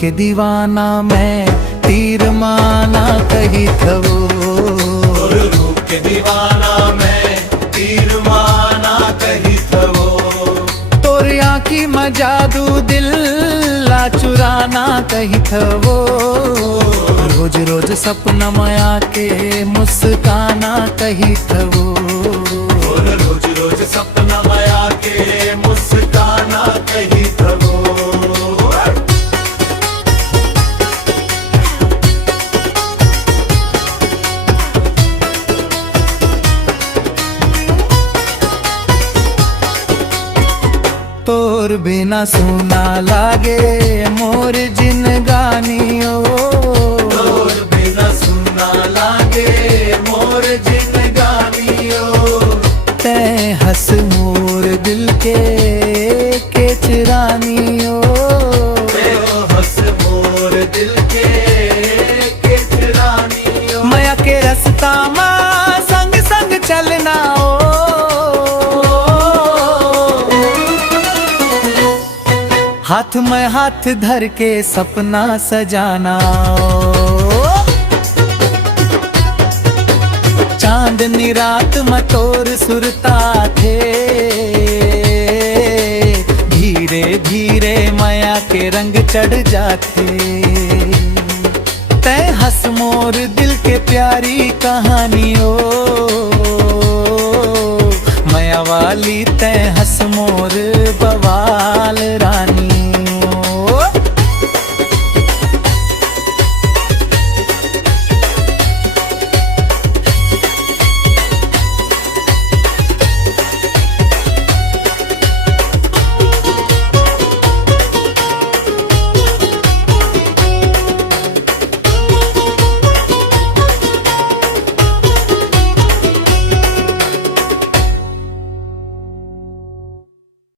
के दीवाना मैं तीर माना कही थवो। तोर रूप के दीवाना मैं तीर माना कही थवो। तोर आँखी में जादू दिल ला चुराना कही थवो। रोज रोज सपना माया के मुस्काना कही थवो। रोज रोज सपना माया के मुस्काना कही थवो। तोर बिना सुना लागे मोर जिन गानियो। तोर बिना सुना लागे मोर जिन गानियो। ते हंस मोर दिल के चिरानियो। ते हंस मोर दिल के चिरानियो। माया के रास्ता माँ संग संग चलना ओ। हाथ में हाथ धर के सपना सजाना ओ। चांदनी रात में तोर सुरता थे। धीरे धीरे माया के रंग चढ़ जाते। तै हंस मोर दिल के प्यारी कहानियों। माया वाली तै हंस मोर बवा